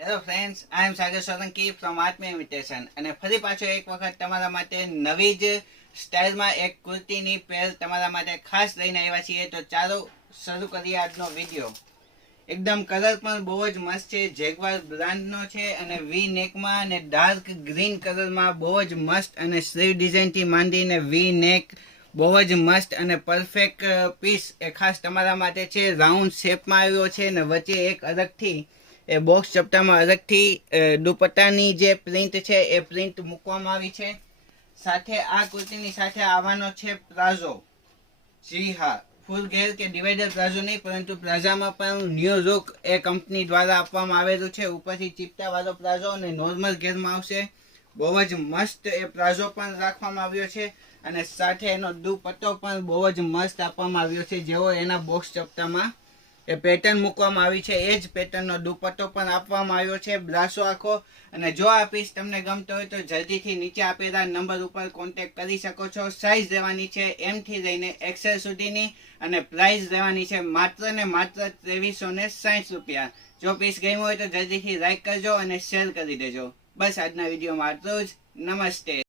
Hello friends, I am Sagar Solanki from Aatmi imitation અને ફરી પાછો એક વખત તમારા માટે નવી જ સ્ટાઇલમાં એક કુર્તીની પેર તમારા માટે ખાસ લઈને આવ્યા છીએ. તો ચાલો શરૂ કરીએ આજનો વિડીયો. એકદમ કલર પણ બહુ જ મસ્ત છે, જેગવાર બ્રાન્ડનો છે અને વી નેકમાં અને ડાર્ક ગ્રીન કલરમાં બહુ જ મસ્ત અને સ્લીવ ડિઝાઇનથી માંડીને વી નેક બહુ જ મસ્ત અને પરફેક્ટ પીસ એ ખાસ તમારા માટે છે. રાઉન્ડ શેપમાં આવ્યો છે અને વચ્ચે એક અલગથી એ બોક્સ ચપટામાં અલગથી દુપટ્ટાની જે પ્રિન્ટ છે એ પ્રિન્ટ મૂકવામાં આવી છે. સાથે આ કુર્તીની સાથે આવવાનો છે પ્લાઝો. જી હા, ફૂલ ઘેર કે ડિવાઈડર પ્લાઝો નહીં, પરંતુ પ્લાઝામાં પણ ન્યૂ લુક એ કંપની દ્વારા આપવામાં આવેલું છે. ઉપરથી ચીપટાવાળો પ્લાઝો અને નોર્મલ ઘેરમાં આવશે. બહુ જ મસ્ત એ પ્લાઝો પણ રાખવામાં આવ્યો છે અને સાથે એનો દુપટ્ટો પણ બહુ જ મસ્ત આપવામાં આવ્યો છે. જેવો એના બોક્સ ચપટામાં એ પેટર્ન મૂકવામાં આવી છે એ જ પેટર્નનો દુપટ્ટો પણ આપવામાં આવ્યો છે. બ્રાસો આખો. અને જો આ પીસ તમને ગમતો હોય તો જલ્દીથી નીચે આપેલા નંબર ઉપર કોન્ટેક્ટ કરી શકો છો. સાઇઝ લેવાની છે M થી લઈને XL સુધીની અને પ્રાઇસ લેવાની છે માત્ર ને માત્ર 2360 રૂપિયા. જો પીસ ગમ્યો હોય તો જલ્દીથી લાઈક કરજો અને શેર કરી દેજો. બસ આજના વિડીયોમાં આટલું જ. નમસ્તે.